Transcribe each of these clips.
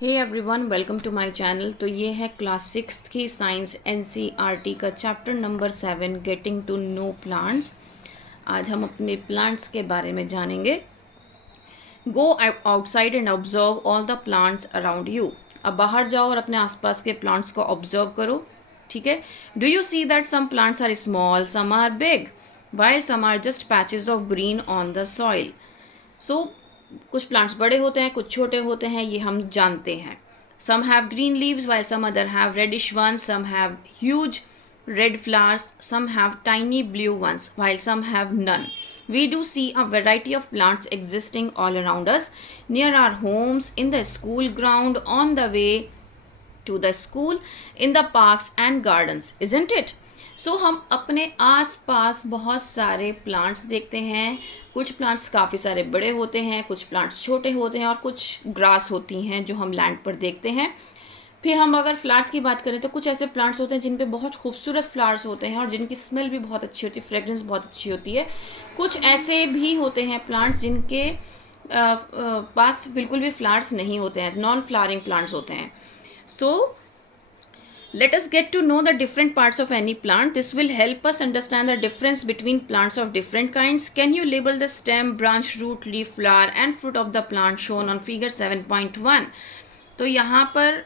Hey everyone, welcome to my channel. तो ये है क्लास 6 की साइंस एनसीईआरटी का chapter number 7 getting to know plants. आज हम अपने प्लांट्स के बारे में जानेंगे। Go outside and observe all the plants around you. अब बाहर जाओ और अपने आसपास के प्लांट्स को ऑब्जर्व करो। ठीक है। Do you see that some plants are small, some are big, why some are just patches of green on the soil. So कुछ प्लांट्स बड़े होते हैं, कुछ छोटे होते हैं, ये हम जानते हैं। Some have green leaves while some other have reddish ones, some have huge red flowers, some have tiny blue ones while some have none. We do see a variety of plants existing all around us, near our homes, in the school ground, on the way to the school, in the parks and gardens, isn't it? सो हम अपने आस पास बहुत सारे plants देखते हैं। कुछ plants काफ़ी सारे बड़े होते हैं, कुछ प्लांट्स छोटे होते हैं और कुछ ग्रास होती हैं जो हम लैंड पर देखते हैं। फिर हम अगर फ्लावर्स की बात करें तो कुछ ऐसे प्लांट्स होते हैं जिन पे बहुत खूबसूरत फ्लावर्स होते हैं और जिनकी स्मेल भी बहुत अच्छी होती है, फ्रेगरेंस बहुत अच्छी होती है। कुछ ऐसे भी होते हैं प्लांट्स जिनके पास बिल्कुल भी फ्लावर्स नहीं होते हैं, नॉन फ्लावरिंग प्लांट्स होते हैं। सो let us get to know the different parts of any plant. This will help us understand the difference between plants of different kinds. Can you label the stem, branch, root, leaf, flower and fruit of the plant shown on figure 7.1? तो यहाँ पर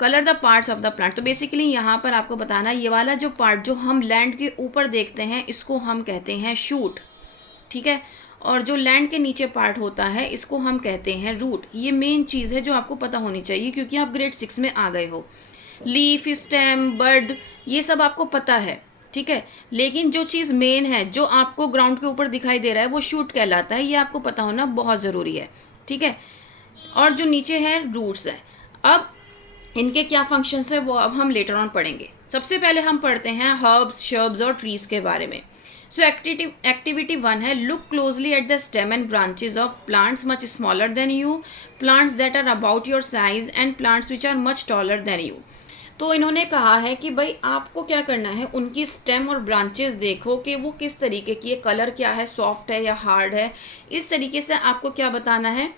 colour the parts of the plant. तो basically यहाँ पर आपको बताना, ये वाला जो पार्ट जो हम लैंड के ऊपर देखते हैं इसको हम कहते हैं शूट। ठीक है। और जो लैंड के नीचे पार्ट होता है इसको हम कहते हैं रूट। ये मेन चीज़ है जो आपको पता होनी चाहिए क्योंकि आप ग्रेड 6 में आ गए हो। लीफ, स्टेम, बड, ये सब आपको पता है। ठीक है। लेकिन जो चीज़ मेन है जो आपको ग्राउंड के ऊपर दिखाई दे रहा है वो शूट कहलाता है। ये आपको पता होना बहुत ज़रूरी है। ठीक है। और जो नीचे है रूट्स है। अब इनके क्या फंक्शंस है वो अब हम लेटर ऑन पढ़ेंगे। सबसे पहले हम पढ़ते हैं हर्ब्स, शर्ब्स और ट्रीज के बारे में। सो एक्टिविटी 1 है look closely at the stem and branches of plants much smaller than you, plants that are about your size and plants which are much taller than you. तो इन्होंने कहा है कि भाई आपको क्या करना है, उनकी स्टेम और ब्रांचेस देखो कि वो किस तरीके की है, कलर क्या है, सॉफ्ट है या हार्ड है। इस तरीके से आपको क्या बताना है,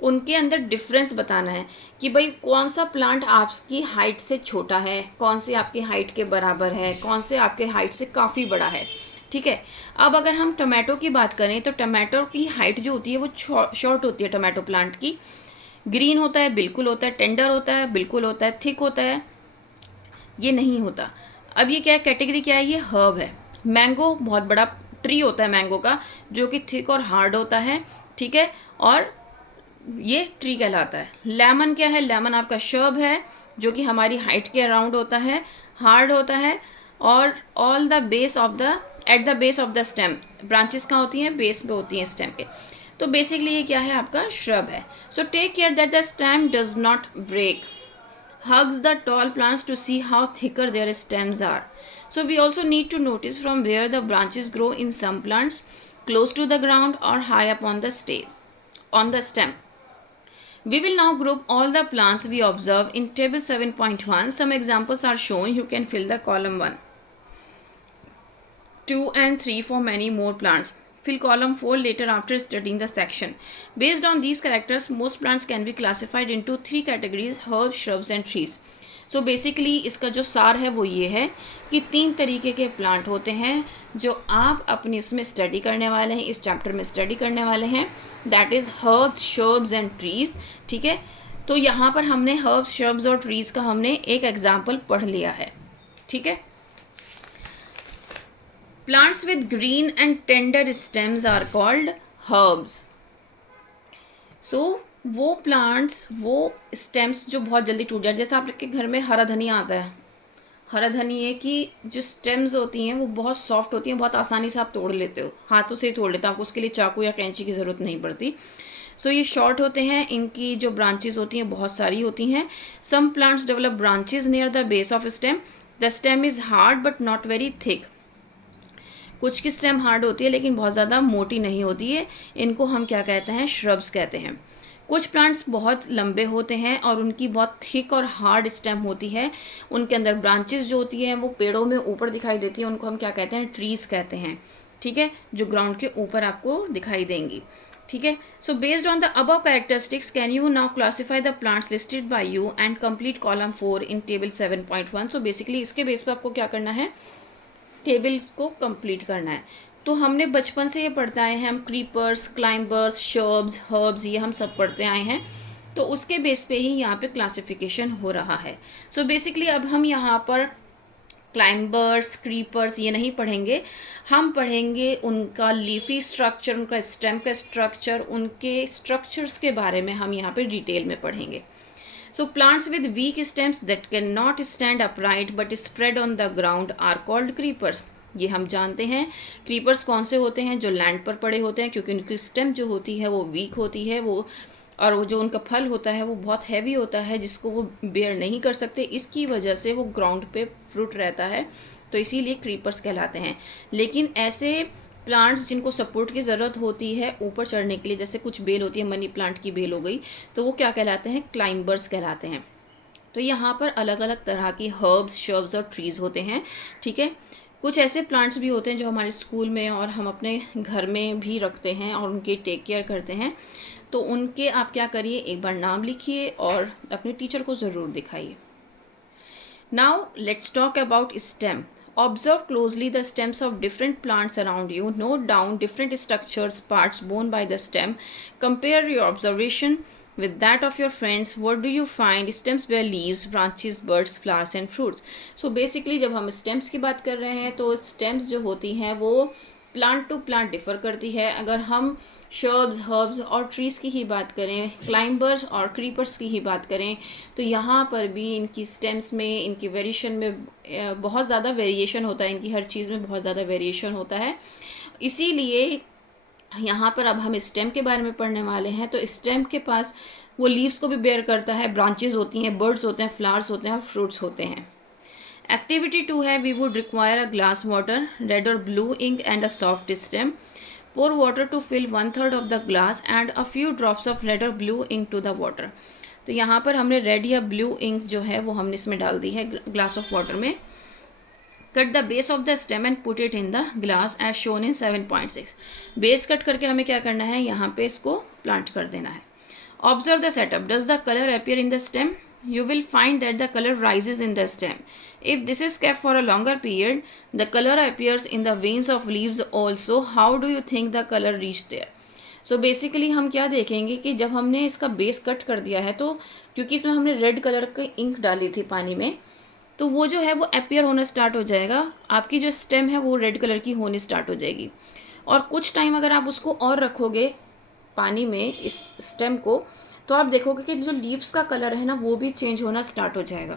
उनके अंदर डिफरेंस बताना है कि भाई कौन सा प्लांट आपकी हाइट से छोटा है, कौन से आपकी हाइट के बराबर है, कौन से आपके हाइट से काफ़ी बड़ा है। ठीक है। अब अगर हम टमाटो की बात करें तो टमाटो की हाइट जो होती है वो शॉर्ट होती है। टमाटो प्लांट की ग्रीन होता है, बिल्कुल होता है, टेंडर होता है, बिल्कुल होता है, थिक होता है, ये नहीं होता। अब ये क्या है, कैटेगरी क्या है, ये हर्ब है। मैंगो बहुत बड़ा ट्री होता है मैंगो का, जो कि थिक और हार्ड होता है। ठीक है। और ये ट्री कहलाता है। लेमन क्या है, लेमन आपका शर्ब है जो कि हमारी हाइट के अराउंड होता है, हार्ड होता है और all the base of the at the base of the stem, branches कहाँ होती हैं, बेस पे होती हैं स्टेम के। तो बेसिकली ये क्या है, आपका श्रब है। So take care that the stem does not break, hugs the tall plants to see how thicker their stems are. So we also need to notice from where the branches grow in some plants, close to the ground or high up on the stem. We will now group all the plants we observe in table 7.1. Some examples are shown. You can fill the column 1, 2 and 3 for many more plants. Fill column 4 later after studying the section. Based on these characters, most plants can be classified into 3 categories: herbs, shrubs and trees. So basically इसका जो सार है वो ये है कि 3 तरीके के प्लांट होते हैं जो आप अपनी इसमें स्टडी करने वाले हैं, इस चैप्टर में स्टडी करने वाले हैं। That is herbs, shrubs and trees. ठीक है। तो यहाँ पर हमने हर्ब्स, शर्ब्स और ट्रीज का हमने एक एग्जाम्पल पढ़ लिया है। ठीक है। Plants with green and tender stems are called herbs. So वो प्लांट्स, वो स्टेम्स जो बहुत जल्दी टूट जाए, जैसे आपके घर में हरा धनिया आता है। हरा धनिया की जो स्टेम्स होती हैं वो बहुत सॉफ्ट होती हैं, बहुत आसानी से आप तोड़ लेते हो, हाथों से ही तोड़ लेते हो, आपको उसके लिए चाकू या कैंची की ज़रूरत नहीं पड़ती। सो ये शॉर्ट होते हैं, इनकी जो ब्रांचेज होती हैं बहुत सारी होती हैं। Some plants develop branches near the base of stem. The stem is hard but not very thick. कुछ की स्टेम हार्ड होती है लेकिन बहुत ज़्यादा मोटी नहीं होती है। इनको हम क्या कहते हैं, श्रब्स कहते हैं। कुछ प्लांट्स बहुत लंबे होते हैं और उनकी बहुत थिक और हार्ड स्टेम होती है। उनके अंदर ब्रांचेस जो होती हैं वो पेड़ों में ऊपर दिखाई देती है, उनको हम क्या कहते हैं, ट्रीज़ कहते हैं। ठीक है। जो ग्राउंड के ऊपर आपको दिखाई देंगी। ठीक है। So based on the above characteristics can you now classify the plants listed by you and complete column 4 in table 7.1। So basically इसके बेस पे आपको क्या करना है, टेबल्स को कंप्लीट करना है। तो हमने बचपन से ये पढ़ते आए हैं, हम क्रीपर्स, क्लाइंबर्स, शर्ब्स, हर्ब्स, ये हम सब पढ़ते आए हैं। तो उसके बेस पे ही यहाँ पे क्लासिफिकेशन हो रहा है। सो बेसिकली अब हम यहाँ पर क्लाइंबर्स, क्रीपर्स ये नहीं पढ़ेंगे, हम पढ़ेंगे उनका लीफी स्ट्रक्चर, उनका स्टेम का स्ट्रक्चर, उनके स्ट्रक्चर्स के बारे में हम यहाँ पे डिटेल में पढ़ेंगे। So plants with weak stems that cannot stand upright but spread on the ground are called creepers। ये हम जानते हैं क्रीपर्स कौन से होते हैं, जो लैंड पर पड़े होते हैं, क्योंकि उनकी स्टेम जो होती है वो वीक होती है, वो और वो जो उनका फल होता है वो बहुत हैवी होता है, जिसको वो बेयर नहीं कर सकते, इसकी वजह से वो ग्राउंड पे फ्रूट रहता है, तो इसीलिए क्रीपर्स कहलाते हैं। लेकिन ऐसे प्लांट्स जिनको सपोर्ट की ज़रूरत होती है ऊपर चढ़ने के लिए, जैसे कुछ बेल होती है, मनी प्लांट की बेल हो गई, तो वो क्या कहलाते हैं, क्लाइंबर्स कहलाते हैं। तो यहाँ पर अलग अलग तरह की हर्ब्स, शर्ब्स और ट्रीज़ होते हैं, ठीक है। कुछ ऐसे प्लांट्स भी होते हैं जो हमारे स्कूल में और हम अपने घर में भी रखते हैं और उनकी टेक केयर करते हैं। तो उनके आप क्या करिए, एक बार नाम लिखिए और अपने टीचर को ज़रूर दिखाइए। Now let's talk about stem. Observe closely the stems of different plants around you. Note down different structures, parts borne by the stem. Compare your observation with that of your friends. What do you find? Stems bear leaves, branches, buds, flowers and fruits. So basically जब हम stems की बात कर रहे हैं तो stems जो होती हैं वो प्लांट टू प्लांट डिफ़र करती है। अगर हम शर्ब्स, हर्ब्स और ट्रीज़ की ही बात करें, क्लाइंबर्स और क्रीपर्स की ही बात करें, तो यहाँ पर भी इनकी स्टेम्स में, इनकी वेरिएशन में बहुत ज़्यादा वेरिएशन होता है, इनकी हर चीज़ में बहुत ज़्यादा वेरिएशन होता है। इसीलिए यहाँ पर अब हम स्टेम के बारे में पढ़ने वाले हैं। तो स्टेम के पास वो लीव्स को भी बेयर करता है, ब्रांचेस होती हैं, बर्ड्स होते हैं, फ्लावर्स होते हैं और फ्रूट्स होते हैं। Activity 2 है, we would require a glass water, red or blue ink and a soft stem. Pour water to fill 1/3 of the glass and a few drops of red or blue ink to the water. तो यहाँ पर हमने red या blue ink जो है वो हमने इसमें डाल दी है ग्लास ऑफ वाटर में। Cut the base of the stem and put it in the glass as shown in 7.6। Base cut करके हमें क्या करना है, यहाँ पे इसको प्लांट कर देना है। Observe the setup. Does the colour appear in the stem? You will find that the color rises in the stem. If this is kept for a longer period, the color appears in the veins of leaves also. How do you think the color reached there? So basically हम क्या देखेंगे कि जब हमने इसका base cut कर दिया है, तो क्योंकि इसमें हमने रेड कलर की इंक डाली थी पानी में, तो वो जो है वो अपीयर होना स्टार्ट हो जाएगा, आपकी जो स्टेम है वो रेड कलर की होनी स्टार्ट हो जाएगी। और कुछ टाइम अगर आप उसको और रखोगे पानी में, इस स्टेम को, तो आप देखोगे कि जो लीव्स का कलर है ना वो भी चेंज होना स्टार्ट हो जाएगा।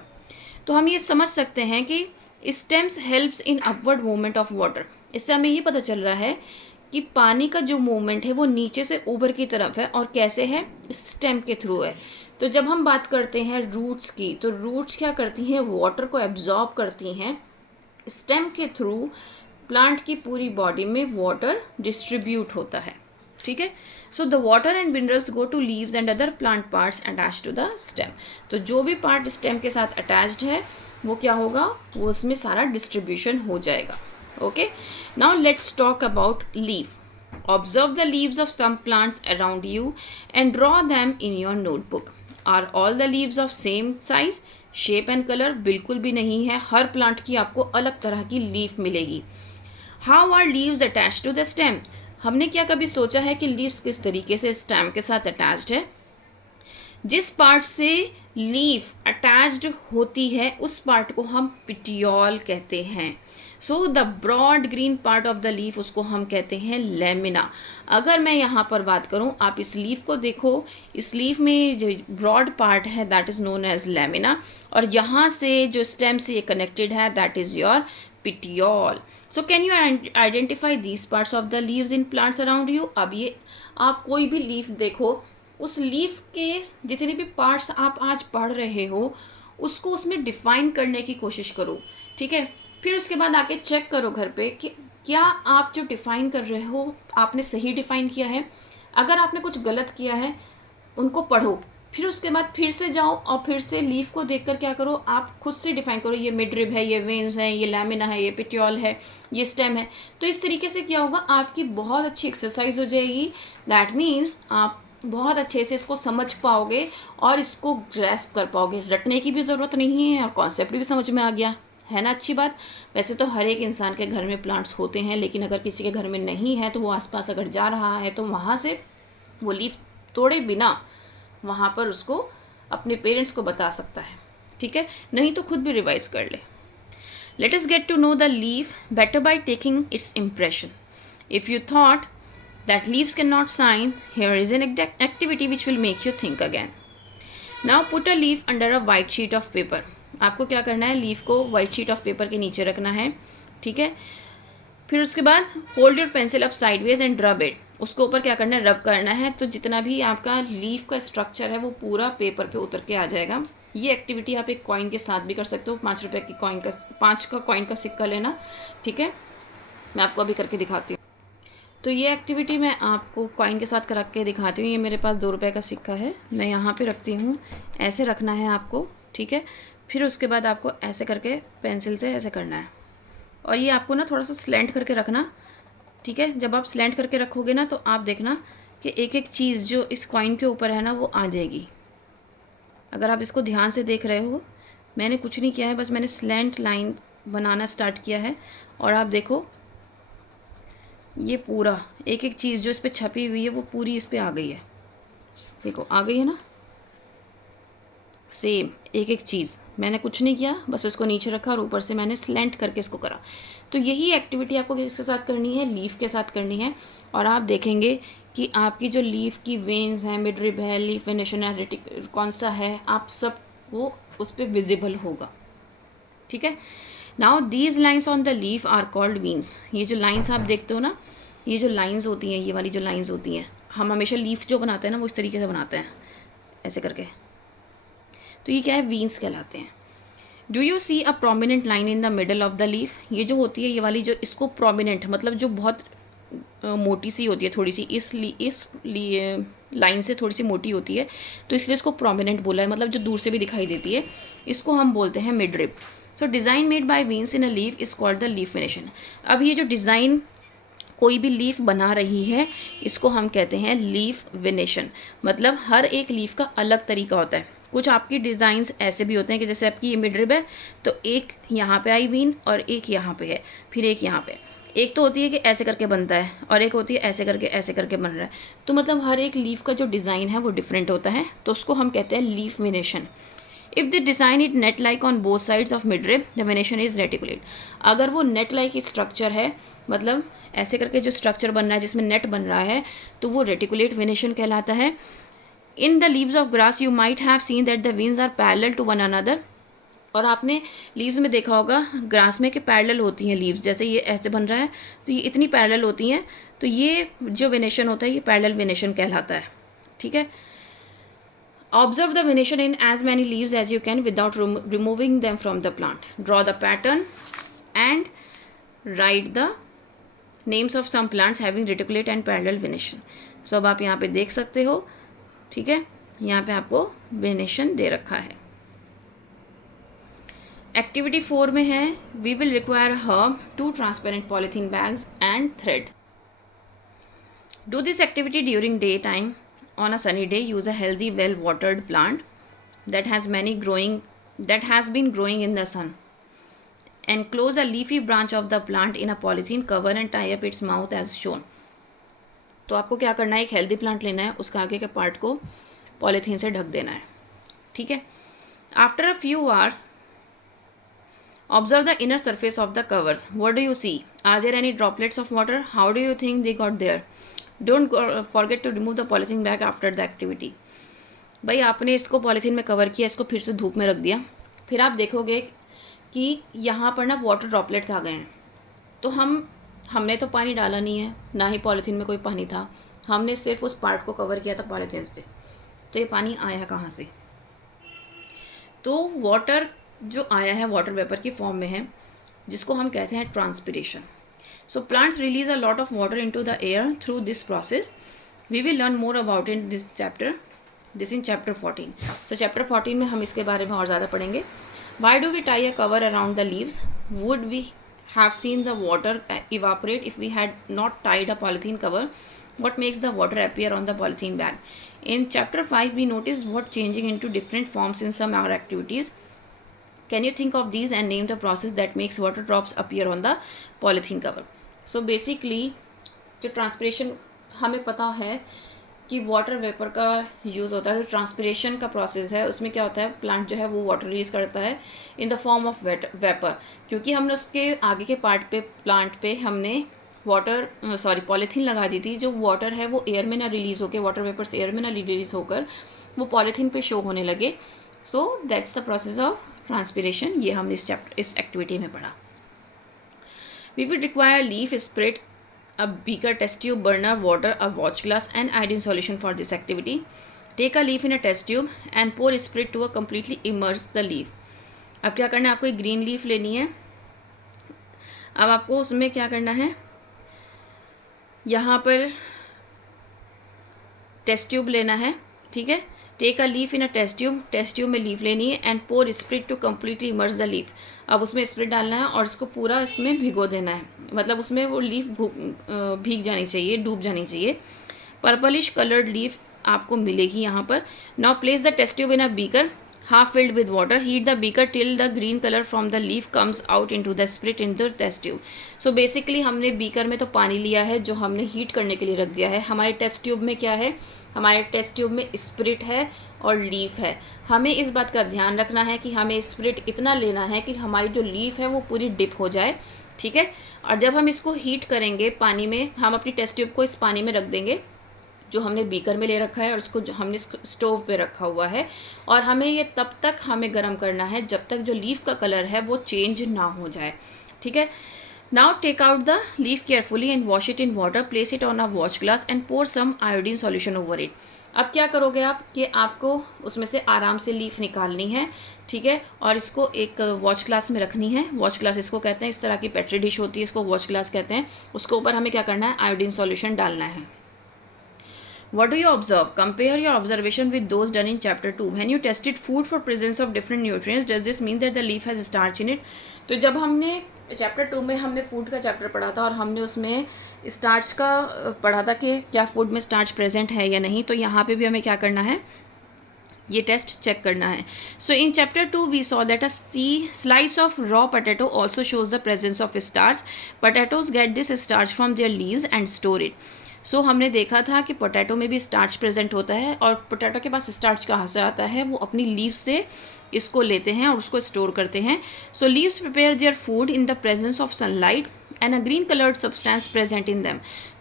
तो हम ये समझ सकते हैं कि stems helps in upward movement of water. इससे हमें ये पता चल रहा है कि पानी का जो मूवमेंट है वो नीचे से ऊपर की तरफ है, और कैसे है, स्टेम के थ्रू है। तो जब हम बात करते हैं रूट्स की, तो रूट्स क्या करती हैं, वाटर को एब्जॉर्ब करती हैं, स्टेम के थ्रू प्लांट की पूरी बॉडी में वाटर डिस्ट्रीब्यूट होता है, ठीक है। So the water and minerals go to leaves and other plant parts attach to the stem. तो जो भी पार्ट स्टेम के साथ अटैच्ड है वो क्या होगा, वो उसमें सारा डिस्ट्रीब्यूशन हो जाएगा। Okay, now let's talk about leaf. Observe the leaves of some plants around you and draw them in your notebook. Are all the leaves of same size, shape and colour? बिल्कुल भी नहीं है, हर plant की आपको अलग तरह की leaf मिलेगी। How are leaves attach to the stem? हमने क्या कभी सोचा है कि लीव्स किस तरीके से स्टेम के साथ अटैच्ड है? जिस पार्ट से लीफ अटैच्ड होती है उस पार्ट को हम पिटियोल कहते हैं। So the broad green part of the leaf, उसको हम कहते हैं लेमिना। अगर मैं यहाँ पर बात करूँ, आप इस लीफ को देखो, इस लीफ में जो ब्रॉड पार्ट है that is known as lamina, और यहाँ से जो स्टेम से ये कनेक्टेड है that is your petiole. So can you identify these parts of the leaves in plants around you? अब ये आप कोई भी लीफ देखो, उस लीफ के जितने भी पार्ट्स आप आज पढ़ रहे हो उसको उसमें डिफाइन करने की कोशिश करो, ठीक है। फिर उसके बाद आके चेक करो घर पे कि क्या आप जो डिफाइन कर रहे हो आपने सही डिफाइन किया है। अगर आपने कुछ गलत किया है उनको पढ़ो, फिर उसके बाद फिर से जाओ और फिर से लीफ को देखकर क्या करो, आप खुद से डिफाइन करो, ये मिड रिब है, ये वेन्स है, ये लैमिना है, ये पेट्योल है, ये स्टेम है। तो इस तरीके से क्या होगा, आपकी बहुत अच्छी एक्सरसाइज हो जाएगी। दैट मीन्स आप बहुत अच्छे से इसको समझ पाओगे और इसको ग्रैस्प कर पाओगे। रटने की भी ज़रूरत नहीं है और कॉन्सेप्ट भी समझ में आ गया है ना। अच्छी बात। वैसे तो हर एक इंसान के घर में प्लांट्स होते हैं, लेकिन अगर किसी के घर में नहीं है तो वो आसपास अगर जा रहा है तो वहाँ से वो लीफ तोड़े बिना वहाँ पर उसको अपने पेरेंट्स को बता सकता है, ठीक है। नहीं तो खुद भी रिवाइज कर ले। Let us get to know the leaf better by taking its impression. If you thought that leaves can not sign, here is an activity which will make you think again. Now put a leaf under a white sheet of paper. आपको क्या करना है, leaf को white sheet of paper के नीचे रखना है, ठीक है। फिर उसके बाद hold your pencil up sideways and rub it. उसके ऊपर क्या करना है, रब करना है। तो जितना भी आपका लीफ का स्ट्रक्चर है वो पूरा पेपर पे उतर के आ जाएगा। ये एक्टिविटी आप एक कॉइन के साथ भी कर सकते हो। 5 रुपये की कॉइन का, 5 का कॉइन का सिक्का लेना, ठीक है। मैं आपको अभी करके दिखाती हूँ। तो ये एक्टिविटी मैं आपको कॉइन के साथ करा के दिखाती हूँ। ये मेरे पास 2 रुपये का सिक्का है, मैं यहाँ पे रखती हूँ। ऐसे रखना है आपको, ठीक है। फिर उसके बाद आपको ऐसे करके पेंसिल से ऐसे करना है, और ये आपको ना थोड़ा सा स्लैंट करके रखना, ठीक है। जब आप स्लैंट करके रखोगे ना तो आप देखना कि एक एक चीज़ जो इस कॉइन के ऊपर है ना वो आ जाएगी। अगर आप इसको ध्यान से देख रहे हो, मैंने कुछ नहीं किया है, बस मैंने स्लैंट लाइन बनाना स्टार्ट किया है। और आप देखो ये पूरा एक एक चीज़ जो इस पर छपी हुई है वो पूरी इस पर आ गई है। देखो आ गई है ना, सेम एक एक चीज़। मैंने कुछ नहीं किया, बस इसको नीचे रखा और ऊपर से मैंने स्लैंट करके इसको करा। तो यही एक्टिविटी आपको किसके साथ करनी है, लीफ के साथ करनी है। और आप देखेंगे कि आपकी जो लीफ की वेन्स हैं, मिड रिब है, लीफ वेनेशन है, कौन सा है, आप सब वो उस पर विजिबल होगा, ठीक है। Now these lines on the leaf are called veins. ये जो लाइन्स आप देखते हो ना, ये जो लाइन्स होती हैं, ये वाली जो लाइन्स होती हैं, हम हमेशा लीफ जो बनाते हैं ना वो इस तरीके से बनाते हैं, ऐसे करके। तो ये क्या है, वीन्स कहलाते हैं। Do you see a prominent line in the middle of the leaf. ये जो होती है, ये वाली जो, इसको प्रोमिनेंट मतलब जो बहुत मोटी सी होती है, थोड़ी सी इस लाइन से थोड़ी सी मोटी होती है, तो इसलिए इसको प्रोमिनेंट बोला है, मतलब जो दूर से भी दिखाई देती है, इसको हम बोलते हैं mid rib. So design made by veins in a leaf is called the leaf venation. अब ये जो डिज़ाइन कोई भी लीफ बना रही है, इसको हम कहते हैं लीफ वेनेशन। मतलब हर एक लीफ का अलग तरीका होता है। कुछ आपकी डिज़ाइंस ऐसे भी होते हैं कि जैसे आपकी ये मिड रिब है, तो एक यहाँ पे आई वीन और एक यहाँ पे है, फिर एक यहाँ पे। एक तो होती है कि ऐसे करके बनता है और एक होती है ऐसे करके बन रहा है। तो मतलब हर एक लीफ का जो डिज़ाइन है वो डिफरेंट होता है, तो उसको हम कहते हैं leaf venation. If the design it net like on both sides of mid rib, the venation is reticulate. अगर वो नेट लाइक स्ट्रक्चर है, मतलब ऐसे करके जो स्ट्रक्चर बन रहा है जिसमें नेट बन रहा है, तो वो रेटिकुलेट वेनेशन कहलाता है। In the leaves of grass you might have seen that the veins are parallel to one another. और आपने लीव्स में देखा होगा ग्रास में कि पैरेलल होती हैं लीव्स, जैसे ये ऐसे बन रहा है तो ये इतनी पैरेलल होती हैं, तो ये जो वेनेशन होता है ये पैरेलल वेनेशन कहलाता है, ठीक है। Observe the venation in as many leaves as you can without removing them from the plant. Draw the pattern and write the names of some plants having reticulate and parallel venation. So अब आप यहाँ पे देख सकते हो, ठीक है। यहाँ पे आपको वेनेशन दे रखा है। एक्टिविटी 4 में है, we will require herb, 2 transparent polythene bags and thread. Do this activity during day time on a sunny day. Use a healthy well watered plant that has been growing in the sun. Enclose a leafy branch of the plant in a polythene cover and tie up its mouth as shown. तो आपको क्या करना है, एक healthy plant लेना है, उसका आगे के पार्ट को पॉलीथीन से ढक देना है, ठीक है। After a few hours observe the inner surface of the covers. What do you see? Are there any droplets of water? How do you think they got there? Don't forget to remove the polythene bag after the activity. भाई आपने इसको polythene में cover किया, इसको फिर से धूप में रख दिया, फिर आप देखोगे कि यहाँ पर ना वाटर ड्रॉपलेट्स आ गए हैं। तो हमने तो पानी डाला नहीं है, ना ही पॉलीथीन में कोई पानी था, हमने सिर्फ उस पार्ट को कवर किया था पॉलीथीन से, तो ये पानी आया कहाँ से? तो वाटर जो आया है वाटर वेपर की फॉर्म में है, जिसको हम कहते हैं transpiration. So plants release a lot of water into the air through this process. We will learn more about in this chapter. This in chapter 14. So chapter 14 में हम इसके बारे में और ज़्यादा पढ़ेंगे. Why do we tie a cover around the leaves? Would we have seen the water evaporate if we had not tied a polythene cover? What makes the water appear on the polythene bag? In chapter 5 we notice what changing into different forms in some our activities. Can you think of these and name the process that makes water drops appear on the polythene cover? So basically जो transpiration हमें पता है कि water vapour का use होता है. जो transpiration का प्रोसेस है उसमें क्या होता है, प्लांट जो है वो वाटर रिलीज करता है in the form of vapour. क्योंकि हमने उसके आगे के पार्ट पे प्लांट पे हमने पॉलीथीन लगा दी थी. जो वाटर है वो एयर में ना रिलीज़ होकर, वाटर वेपर्स एयर में ना रिलीज़ होकर वो पॉलीथीन पे शो होने लगे. So that's the process of transpiration. ये हमने इस एक्टिविटी में पढ़ा. We will require leaf, spirit, a beaker, test tube, burner, water, a watch glass and iodine solution for this activity. Take a leaf in a test tube and pour spirit to a completely immerse the leaf. अब क्या करना है, आपको एक green leaf लेनी है. अब आपको उसमें क्या करना है, यहाँ पर टेस्ट ट्यूब लेना है. ठीक है. Take a leaf in a test tube में लीफ लेनी है and pour spirit to completely immerse the leaf. अब उसमें स्प्रिट डालना है और इसको पूरा इसमें भिगो देना है. मतलब उसमें वो लीफ भीग जानी चाहिए, डूब जानी चाहिए. पर्पलिश कलर्ड लीफ आपको मिलेगी यहाँ पर. Now place the test tube in a beaker half filled with water. Heat the beaker till the green color from the leaf comes out into the spirit in the test tube. So basically हमने beaker में तो पानी लिया है जो हमने heat करने के लिए रख दिया है. हमारे टेस्ट ट्यूब में क्या है, हमारे टेस्ट ट्यूब में स्पिरिट है और लीफ है. हमें इस बात का ध्यान रखना है कि हमें स्पिरिट इतना लेना है कि हमारी जो लीफ है वो पूरी डिप हो जाए. ठीक है. और जब हम इसको हीट करेंगे पानी में, हम अपनी टेस्ट ट्यूब को इस पानी में रख देंगे जो हमने बीकर में ले रखा है और उसको जो हमने स्टोव पे रखा हुआ है. और हमें ये तब तक हमें गर्म करना है जब तक जो लीफ का कलर है वो चेंज ना हो जाए. ठीक है. Now take out the leaf carefully and wash it in water. Place it on a watch glass and pour some iodine solution over it. अब क्या करोगे आप कि आपको उसमें से आराम से लीफ निकालनी है. ठीक है. और इसको एक वॉच ग्लास में रखनी है. वॉच ग्लास इसको कहते हैं, इस तरह की पेट्री डिश होती है, इसको वॉच ग्लास कहते हैं. उसके ऊपर हमें क्या करना है, आयोडीन सॉल्यूशन डालना है. What do you observe? Compare your observation with those done in chapter 2. When you tested food for presence of different nutrients, does this mean that the leaf has starch in it? तो जब हमने chapter 2 में हमने food का chapter पढ़ा था और हमने उसमें स्टार्च का पढ़ा था कि क्या फूड में स्टार्च प्रेजेंट है या नहीं, तो यहाँ पे भी हमें क्या करना है, ये टेस्ट चेक करना है. So in chapter 2 we saw that a slice of raw potato also shows the presence of starch. Potatoes get this starch from their leaves and store it. So हमने देखा था कि पोटैटो में भी starch present होता है. और potato के पास स्टार्च कहाँ से आता है, वो अपनी लीव से इसको लेते हैं और उसको स्टोर करते हैं. So leaves prepare their food in the presence of sunlight and a green coloured substance present in them.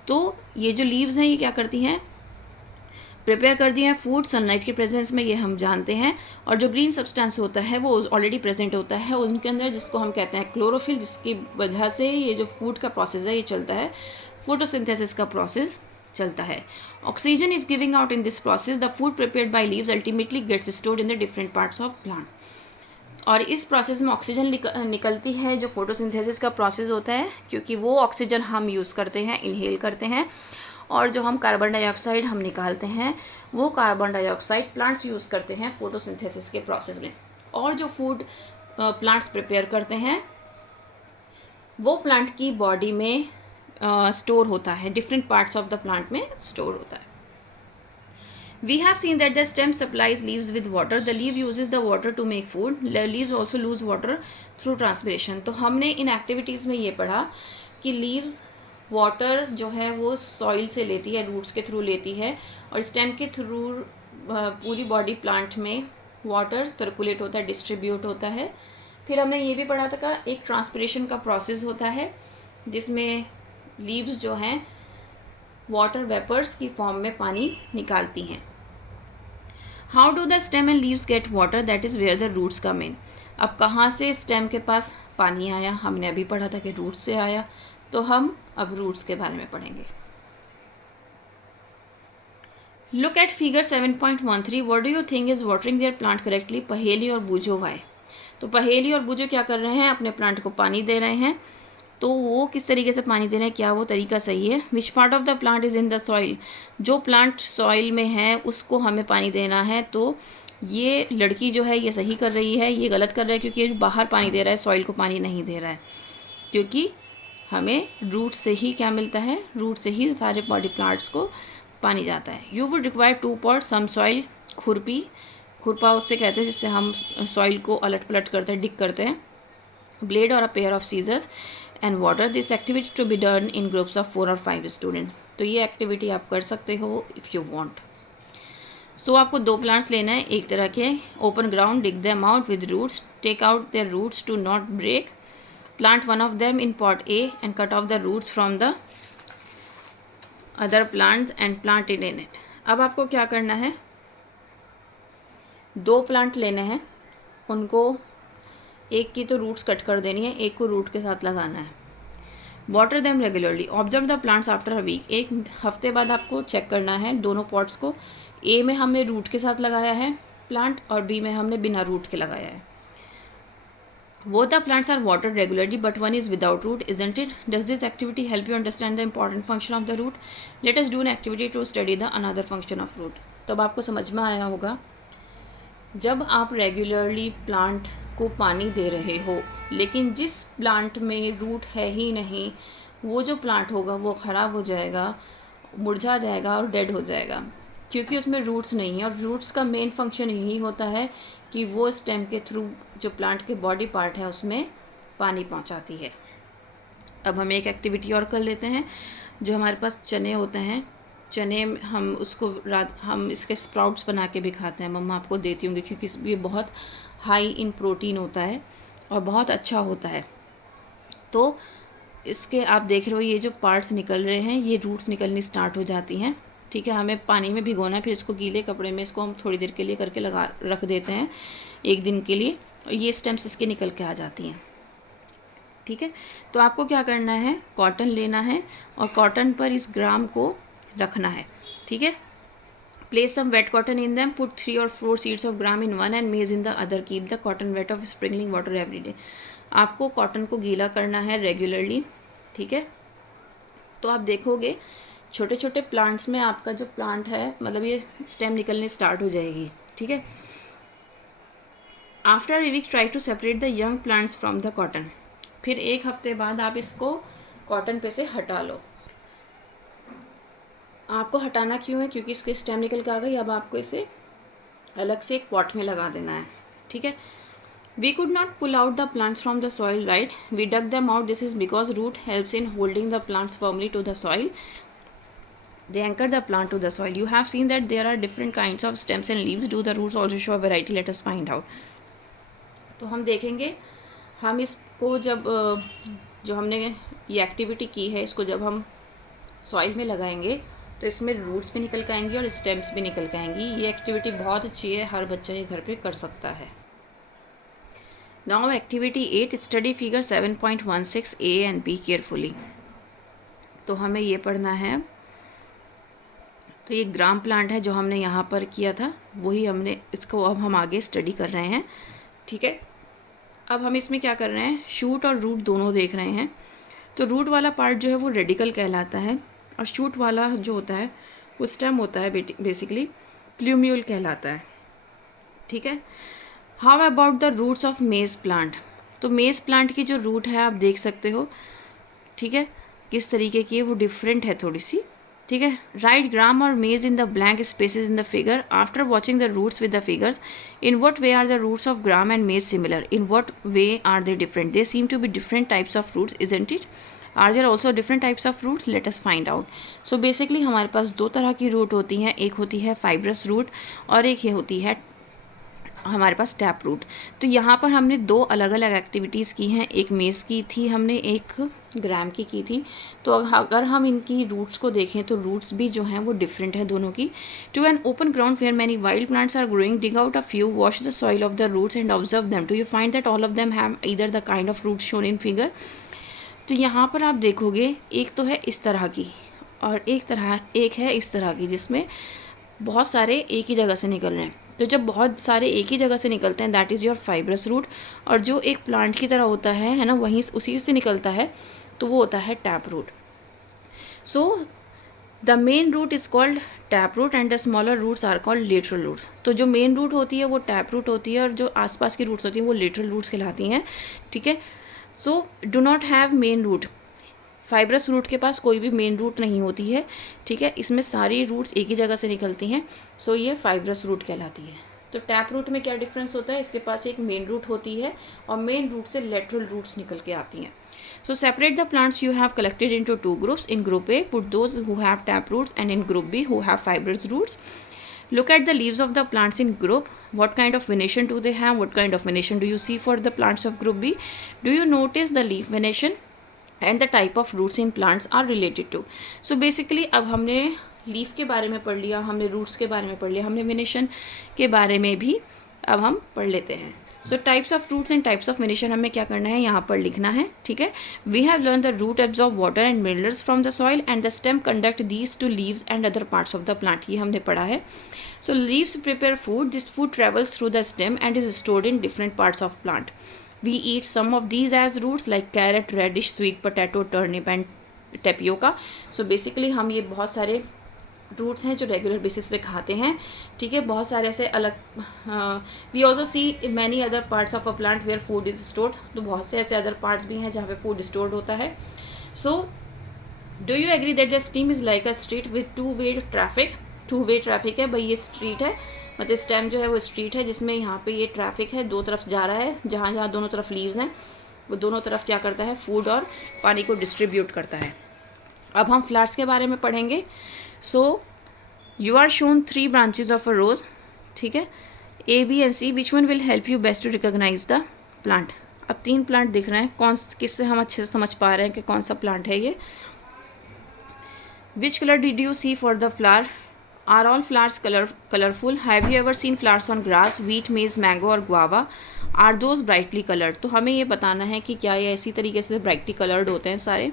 तो ये जो लीव्स हैं ये क्या करती हैं, प्रिपेयर कर दिए हैं फूड सनलाइट के प्रेजेंस में, ये हम जानते हैं. और जो ग्रीन सब्सटेंस होता है वो ऑलरेडी प्रेजेंट होता है उनके अंदर, जिसको हम कहते हैं क्लोरोफिल, जिसकी वजह से ये जो फूड का प्रोसेस है ये चलता है, फोटोसिंथेसिस का प्रोसेस चलता है. Oxygen is giving out in this process. The food prepared by leaves ultimately gets stored in the different parts of plant. और इस प्रोसेस में ऑक्सीजन निकलती है जो फोटोसिंथेसिस का प्रोसेस होता है, क्योंकि वो ऑक्सीजन हम यूज़ करते हैं, इनहेल करते हैं. और जो हम कार्बन डाइऑक्साइड हम निकालते हैं वो कार्बन डाइऑक्साइड प्लांट्स यूज़ करते हैं फोटोसिंथेसिस के प्रोसेस में. और जो फूड प्लांट्स प्रिपेयर करते हैं वो प्लांट की बॉडी में स्टोर होता है, different parts of the plant में स्टोर होता है. We have seen that the stem supplies leaves with water. The leaf uses the water to make food. The leaves also lose water through transpiration. तो हमने इन activities में ये पढ़ा कि leaves water जो है वो सॉइल से लेती है, रूट्स के थ्रू लेती है, और स्टेम के थ्रू पूरी बॉडी प्लांट में वाटर सर्कुलेट होता है, डिस्ट्रीब्यूट होता है. फिर हमने ये भी पढ़ा था कि एक ट्रांसपिरेशन का प्रोसेस होता है जिसमें लीव्स जो हैं वाटर वेपर्स की फॉर्म में पानी निकालती हैं. How do the stem and leaves get water, that is where the roots come in. अब कहाँ से स्टेम के पास पानी आया, हमने अभी पढ़ा था कि रूट्स से आया, तो हम अब रूट्स के बारे में पढ़ेंगे. Look at figure 7.13. What do you think is watering there plant correctly? पहेली और बूझो वाई. तो पहेली और बूझो क्या कर रहे हैं, अपने प्लांट को पानी दे रहे हैं. तो वो किस तरीके से पानी दे रहे हैं, क्या वो तरीका सही है। Which part of the plant is in the soil, जो प्लांट सॉइल में है उसको हमें पानी देना है। तो ये लड़की जो है ये सही कर रही है, ये गलत कर रहा है, क्योंकि ये बाहर पानी दे रहा है, सॉइल को पानी नहीं दे रहा है। क्योंकि हमें रूट से ही क्या मिलता है, रूट से ही सारे बॉडी प्लांट्स को पानी जाता है। You would require 2 pots, some soil, खुरपी, खुरपा उससे कहते हैं जिससे हम सॉइल को अलट पलट करते हैं, डिग करते हैं, ब्लेड और a pair of scissors and water. This activity to be done in groups of 4 और 5 स्टूडेंट। तो ये एक्टिविटी आप कर सकते हो इफ़ यू वांट। सो आपको 2 प्लांट्स लेना है एक तरह के, open ground, dig them out with roots, take out their roots to not break, plant one of them in pot A and cut off the roots from the other plants and plant it in it. अब आपको क्या करना है, 2 plant लेने हैं, उनको एक की तो रूट्स कट कर देनी है, एक को रूट के साथ लगाना है। Water them regularly, observe the plants after a week, एक हफ्ते बाद आपको चेक करना है दोनों पॉट्स को। ए में हमने रूट के साथ लगाया है प्लांट और बी में हमने बिना रूट के लगाया है। Both the plants are watered regularly, but one is without root, isn't it? Does this activity help you understand the important function of the root? Let us do an activity to study the another function of root. तो अब आपको समझ में आया होगा, जब आप regularly plant को पानी दे रहे हो लेकिन जिस प्लांट में रूट है ही नहीं, वो जो प्लांट होगा वो ख़राब हो जाएगा, मुरझा जाएगा और डेड हो जाएगा, क्योंकि उसमें रूट्स नहीं है। और रूट्स का मेन फंक्शन यही होता है कि वो स्टेम के थ्रू जो प्लांट के बॉडी पार्ट है उसमें पानी पहुंचाती है। अब हम एक एक्टिविटी और कर लेते हैं। जो हमारे पास चने होते हैं, चने हम उसको हम इसके स्प्राउट्स बना के भी खाते हैं, मम्मा आपको देती होंगी, क्योंकि ये बहुत हाई इन प्रोटीन होता है और बहुत अच्छा होता है। तो इसके आप देख रहे हो ये जो पार्ट्स निकल रहे हैं, ये रूट्स निकलनी स्टार्ट हो जाती हैं। ठीक है, हमें पानी में भिगोना है, फिर इसको गीले कपड़े में इसको हम थोड़ी देर के लिए करके रख देते हैं, 1 दिन के लिए, और ये स्टेम्स इसके निकल के आ जाती हैं। ठीक है, तो आपको क्या करना है, कॉटन लेना है और कॉटन पर इस ग्राम को रखना है। ठीक है, place some wet cotton in them, put 3 or 4 seeds of gram in one and maize in the other, keep the cotton wet of sprinkling water every day. आपको कॉटन को गीला करना है रेगुलरली। ठीक है, तो आप देखोगे छोटे छोटे प्लांट्स में आपका जो प्लांट है, मतलब ये स्टेम निकलने स्टार्ट हो जाएगी। ठीक है, after a week try to separate the young plants from the cotton. फिर 1 हफ्ते बाद आप इसको कॉटन पे से हटा लो। आपको हटाना क्यों है, क्योंकि इसके स्टेम निकल के आ गई। अब आपको इसे अलग से एक पॉट में लगा देना है। ठीक है, we could not pull out the plants from the soil, right, we dug them out, this is because root helps in holding the plants firmly to the soil, they anchor the plant to the soil. You have seen that there are different kinds of stems and leaves. Do the roots also show a variety? Let us find out. तो हम देखेंगे, हम इसको जब जो हमने ये activity की है, इसको जब हम सॉइल में लगाएंगे तो इसमें रूट्स भी निकल के आएंगी और स्टेम्स भी निकल के आएंगी। ये एक्टिविटी बहुत अच्छी है, हर बच्चा ये घर पे कर सकता है। Now activity 8, study figure 7.16 A and B carefully. तो हमें ये पढ़ना है। तो ये ग्राम प्लांट है जो हमने यहाँ पर किया था, वही हमने इसको अब हम आगे स्टडी कर रहे हैं। ठीक है, अब हम इसमें क्या कर रहे हैं, शूट और रूट दोनों देख रहे हैं। तो रूट वाला पार्ट जो है वो रेडिकल कहलाता है और शूट वाला जो होता है वो स्टेम होता है, बेसिकली प्लूम्यूल कहलाता है। ठीक है, how about the roots of maize plant. तो मेज़ प्लांट की जो रूट है आप देख सकते हो। ठीक है, किस तरीके की है, वो डिफरेंट है थोड़ी सी। ठीक है, राइट ग्राम और maize in the blank spaces in the figure after watching the roots with the figures. In what way are the roots of gram and maize similar, in what way are they different, they seem to be different types of roots, isn't it, are there also different types of roots, let us find out. So basically हमारे पास 2 तरह की root होती हैं, एक होती है fibrous root और एक ये होती है हमारे पास टैप रूट। तो यहाँ पर हमने 2 अलग अलग एक्टिविटीज़ की हैं, एक मेज़ की थी हमने, एक ग्राम की थी। तो अगर हम इनकी रूट्स को देखें तो रूट्स भी जो हैं वो डिफरेंट है दोनों की। To an open ground where many wild plants are growing, dig out a few, wash the soil off the roots and observe them, do you find that all of them have either the kind of root shown in figure. तो यहाँ पर आप देखोगे एक तो है इस तरह की और एक है इस तरह की, जिसमें बहुत सारे एक ही जगह से निकल रहे हैं। तो जब बहुत सारे एक ही जगह से निकलते हैं, that is your fibrous root. और जो एक प्लांट की तरह होता है ना, वहीं उसी से निकलता है, तो वो होता है tap root. So the main root is called tap root and the smaller roots are called lateral roots. तो जो मेन रूट होती है वो टैप रूट होती है और जो आसपास की रूट्स होती हैं वो लेटरल रूट्स कहलाती हैं. ठीक है. So do not have main root. Fibrous root के पास कोई भी मेन रूट नहीं होती है. ठीक है. इसमें सारी रूट्स एक ही जगह से निकलती हैं. सो ये फाइब्रस रूट कहलाती है. तो टैप रूट में क्या डिफरेंस होता है, इसके पास एक मेन रूट होती है और मेन रूट से लेटरल रूट्स निकल के आती हैं. So separate the plants you have collected into two groups. In group A, put those who have tap roots, and in group B, who have fibrous roots. Look at the leaves of the plants in group. What kind of venation do they have? What kind of venation do you see for the plants of group B? Do you notice the leaf venation and the type of roots in plants are related to? So basically अब हमने leaf के बारे में पढ़ लिया, हमने roots के बारे में पढ़ लिया, हमने वेनेशन के बारे में भी अब हम पढ़ लेते हैं. So types of roots and types of venation हमें क्या करना है, यहाँ पर लिखना है. ठीक है. We have learn the root absorb water and minerals from the soil and the stem conduct these to leaves and other parts of the plant. ये हमने पढ़ा है. So leaves prepare food. This food travels through the stem and is stored in different parts of plant. We eat some of these as roots like carrot, radish, sweet potato, turnip and tapioca. So basically हम ये बहुत सारे roots हैं जो regular basis पे खाते हैं. ठीक है. बहुत सारे ऐसे अलग. We also see many other parts of a plant where food is stored. तो बहुत से ऐसे अदर पार्ट्स भी हैं जहाँ पे फूड स्टोर्ड होता है. So do you agree that the stem is like a street with two way traffic. Two way traffic है भाई, ये स्ट्रीट है, मतलब स्टेम जो है वो स्ट्रीट है जिसमें यहाँ पे ये ट्रैफिक है, दो तरफ जा रहा है. जहाँ जहाँ दोनों तरफ लीव्स हैं वो दोनों तरफ क्या करता है, फूड और पानी को डिस्ट्रीब्यूट करता है. अब हम फ्लावर्स के बारे में पढ़ेंगे. So you are shown 3 branches of a rose. ठीक है. A, B and C. Which one will help you best to recognise the plant. अब 3 प्लांट दिख रहे हैं, कौन किससे हम अच्छे से समझ पा रहे हैं कि कौन सा प्लांट है ये. Which colour did you see for the flower. Are all flowers colourful. Have you ever seen flowers on grass, wheat, maize, mango और guava. Are those brightly coloured. तो हमें ये बताना है कि क्या ये इसी तरीके से ब्राइटली कलर्ड होते हैं सारे.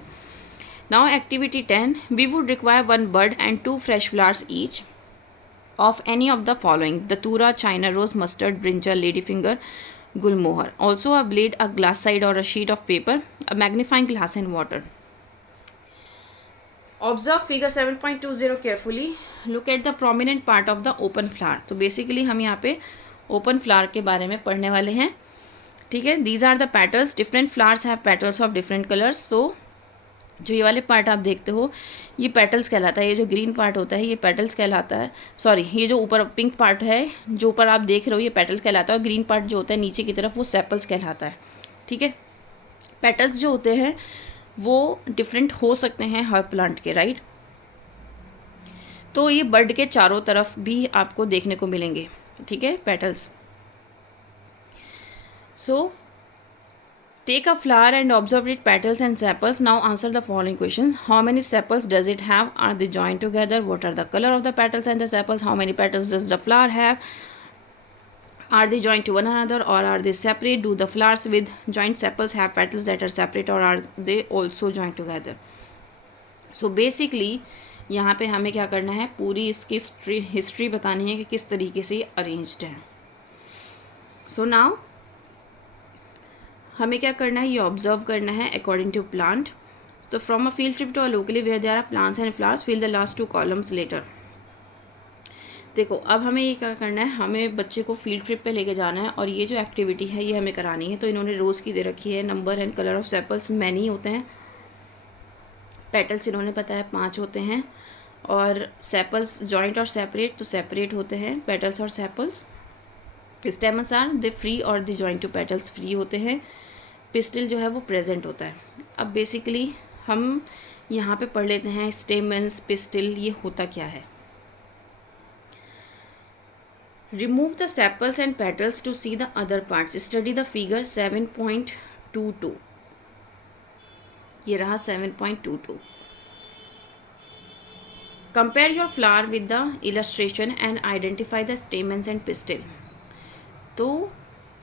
Now activity 10. We would require 1 bud and 2 fresh flowers each of any of the following: datura, china rose, mustard, brinjal, ladyfinger, gulmohar. Also a blade, a glass side or a sheet of paper, a magnifying glass and water. Observe figure 7.20 carefully. Look at the prominent part of the open flower. तो basically हम यहाँ पे open flower के बारे में पढ़ने वाले हैं. ठीक है. These are the petals. Different flowers have petals of different colors. So जो ये वाले पार्ट आप देखते हो ये पेटल्स कहलाता है. ये जो ग्रीन पार्ट होता है ये पेटल्स कहलाता है. सॉरी, ये जो ऊपर पिंक पार्ट है जो ऊपर आप देख रहे हो ये पेटल्स कहलाता है और ग्रीन पार्ट जो होता है नीचे की तरफ वो सेपल्स कहलाता है. ठीक है. पेटल्स जो होते हैं वो डिफरेंट हो सकते हैं हर प्लांट के, राइट. तो ये बर्ड के चारों तरफ भी आपको देखने को मिलेंगे. ठीक है. Petals. So take a flower and observe its petals and sepals. Now answer the following questions. How many sepals does it have? Are they joined together? What are the color of the petals and the sepals? How many petals does the flower have? Are they joined to one another or are they separate? Do the flowers with joint sepals have petals that are separate or are they also joined together? So basically यहाँ पे हमें क्या करना है, पूरी इसकी history बतानी है कि किस तरीके से ये अरेंज्ड है. सो नाउ हमें क्या करना है, ये ऑब्जर्व करना है अकॉर्डिंग टू प्लांट. तो from a field trip to a locally where there are plants and flowers, fill the last 2 columns later. देखो अब हमें ये क्या करना है, हमें बच्चे को फील्ड ट्रिप पे लेके जाना है और ये जो एक्टिविटी है ये हमें करानी है. तो इन्होंने रोज़ की दे रखी है. Number and colour of sepals many होते हैं. पेटल्स इन्होंने बताया 5 होते हैं और सेपल्स जॉइंट और सेपरेट, तो सेपरेट होते हैं पेटल्स और sepals. Stamens are they free और they joint to petals free होते हैं. पिस्टिल जो है वो प्रेजेंट होता है. अब बेसिकली हम यहाँ पे पढ़ लेते हैं स्टेमन्स, पिस्टिल ये होता क्या है. Remove the sepals and petals to see the other parts. Study the figure 7.22. ये रहा 7.22. Compare your flower with the illustration and identify the stamens and pistil. तो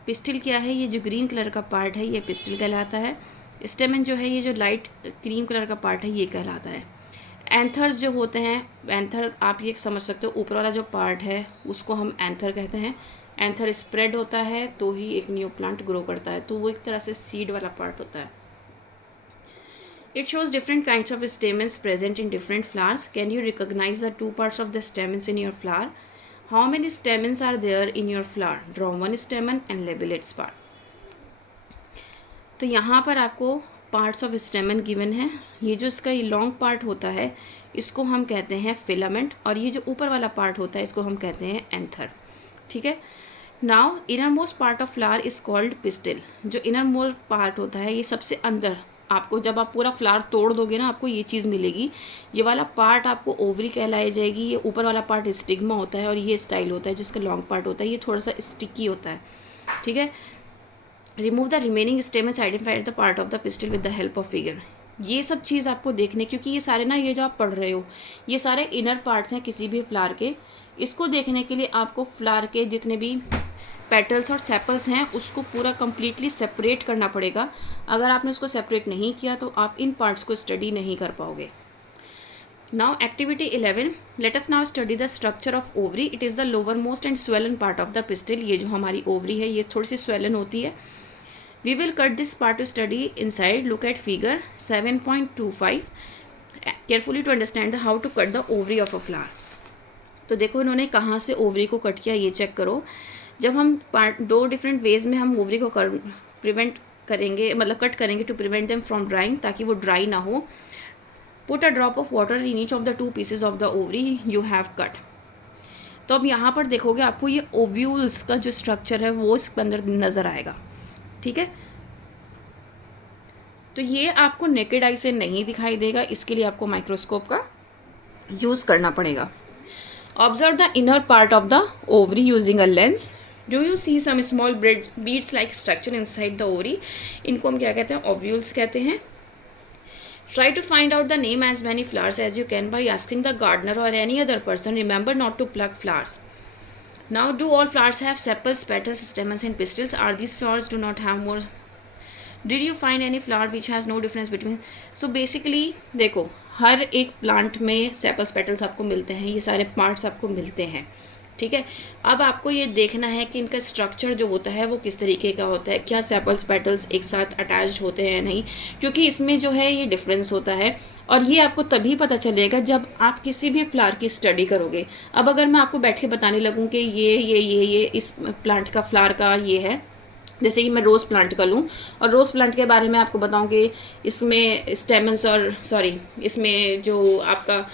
पिस्टिल क्या है, ये जो ग्रीन कलर का पार्ट है ये पिस्टिल कहलाता है. स्टेमन जो है ये जो लाइट क्रीम कलर का पार्ट है ये कहलाता है. एंथर्स जो होते हैं, एंथर आप ये समझ सकते हो ऊपर वाला जो पार्ट है उसको हम एंथर कहते हैं. एंथर स्प्रेड होता है तो ही एक न्यू प्लांट ग्रो करता है, तो वो एक तरह से सीड वाला पार्ट होता है. It shows different kinds of stamens present in different flowers. Can you recognize the two parts of the stamens in your flower? How many stamens are there in your flower? Draw one stamen and label its part. तो यहाँ पर आपको parts of स्टेमन given है. ये जो इसका ये long part होता है इसको हम कहते हैं फिलामेंट, और ये जो ऊपर वाला पार्ट होता है इसको हम कहते हैं एंथर. ठीक है. Now inner most part of flower is called pistil. जो इनर मोस्ट पार्ट होता है ये सबसे अंदर, आपको जब आप पूरा फ्लावर तोड़ दोगे ना आपको ये चीज़ मिलेगी. ये वाला पार्ट आपको ओवरी कहलाई जाएगी. ये ऊपर वाला पार्ट स्टिग्मा होता है और ये स्टाइल होता है जिसका लॉन्ग पार्ट होता है. ये थोड़ा सा स्टिकी होता है. ठीक है. Remove the remaining stamens, identify the part of the pistil with the help of figure. ये सब चीज़ आपको देखने, क्योंकि ये सारे ना ये जो आप पढ़ रहे हो ये सारे इनर पार्ट्स हैं किसी भी फ्लावर के. इसको देखने के लिए आपको फ्लावर के जितने भी पेटल्स और सेपल्स हैं उसको पूरा कंप्लीटली सेपरेट करना पड़ेगा. अगर आपने उसको सेपरेट नहीं किया तो आप इन पार्ट्स को स्टडी नहीं कर पाओगे. Now activity 11, let us now study the structure of ovary. It is the lower most and swollen part of the pistil. ये जो हमारी ओवरी है ये थोड़ी सी स्वेलन होती है. We will cut this part to study inside. Look at figure 7.25 carefully to understand how to cut the ovary of a flower. तो देखो इन्होंने कहाँ से ओवरी को कट किया ये चेक करो. जब हम दो डिफरेंट वेज में हम ओवरी को प्रिवेंट करेंगे, मतलब कट करेंगे to prevent them from drying, ताकि वो ड्राई ना हो. Put a drop of water in each of the 2 pieces of the ovary you have cut. तो अब यहाँ पर देखोगे आपको ये ओव्यूल्स का जो स्ट्रक्चर है वो इसके अंदर नज़र आएगा. ठीक है. तो ये आपको नेकेड आई से नहीं दिखाई देगा, इसके लिए आपको माइक्रोस्कोप का यूज़ करना पड़ेगा. Observe the inner part of the ovary using a lens. Do you see some small beads like structure inside the ovary. इनको हम क्या कहते हैं? ओव्यूल्स कहते हैं. Try to find out the name as many flowers as you can by asking the gardener or any other person. Remember not to pluck flowers. Now do all flowers have sepals, petals, stamens and pistils. Are these flowers do not have more. Did you find any flower which has no difference between. So basically देखो हर एक plant में sepals petals आपको मिलते हैं, ये सारे parts आपको मिलते हैं. ठीक है. अब आपको ये देखना है कि इनका स्ट्रक्चर जो होता है वो किस तरीके का होता है. क्या सेपल्स पेटल्स एक साथ अटैच्ड होते हैं नहीं, क्योंकि इसमें जो है ये डिफरेंस होता है. और ये आपको तभी पता चलेगा जब आप किसी भी फ्लावर की स्टडी करोगे. अब अगर मैं आपको बैठ के बताने लगूँ कि ये इस प्लांट का फ्लावर का ये है, जैसे कि मैं रोज़ प्लांट का लूँ और रोज़ प्लांट के बारे में आपको बताऊँ कि इसमें स्टेमन्स और इसमें जो आपका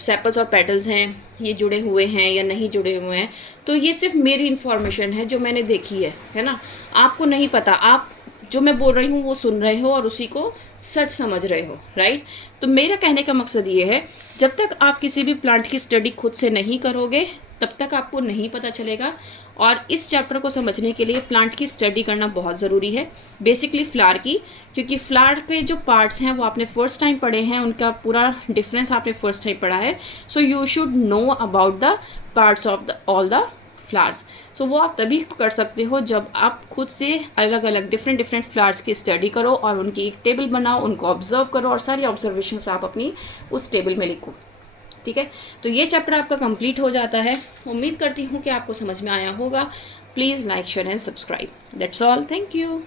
सेपल्स और पेटल्स हैं ये जुड़े हुए हैं या नहीं जुड़े हुए हैं, तो ये सिर्फ मेरी इन्फॉर्मेशन है जो मैंने देखी है ना. आपको नहीं पता, आप जो मैं बोल रही हूँ वो सुन रहे हो और उसी को सच समझ रहे हो. राइट. तो मेरा कहने का मकसद ये है, जब तक आप किसी भी प्लांट की स्टडी खुद से नहीं करोगे तब तक आपको नहीं पता चलेगा. और इस चैप्टर को समझने के लिए प्लांट की स्टडी करना बहुत ज़रूरी है, बेसिकली फ्लावर की, क्योंकि फ्लावर के जो पार्ट्स हैं वो आपने फर्स्ट टाइम पढ़े हैं, उनका पूरा डिफरेंस आपने फर्स्ट टाइम पढ़ा है. So you should know about the parts of the all the flowers. So वो आप तभी कर सकते हो जब आप खुद से अलग अलग डिफरेंट फ्लावर्स की स्टडी करो और उनकी एक टेबल बनाओ, उनको ऑब्जर्व करो और सारी ऑब्जर्वेशंस आप अपनी उस टेबल में लिखो. ठीक है. तो ये चैप्टर आपका कंप्लीट हो जाता है. उम्मीद करती हूँ कि आपको समझ में आया होगा. Please like, share and subscribe. That's all. Thank you.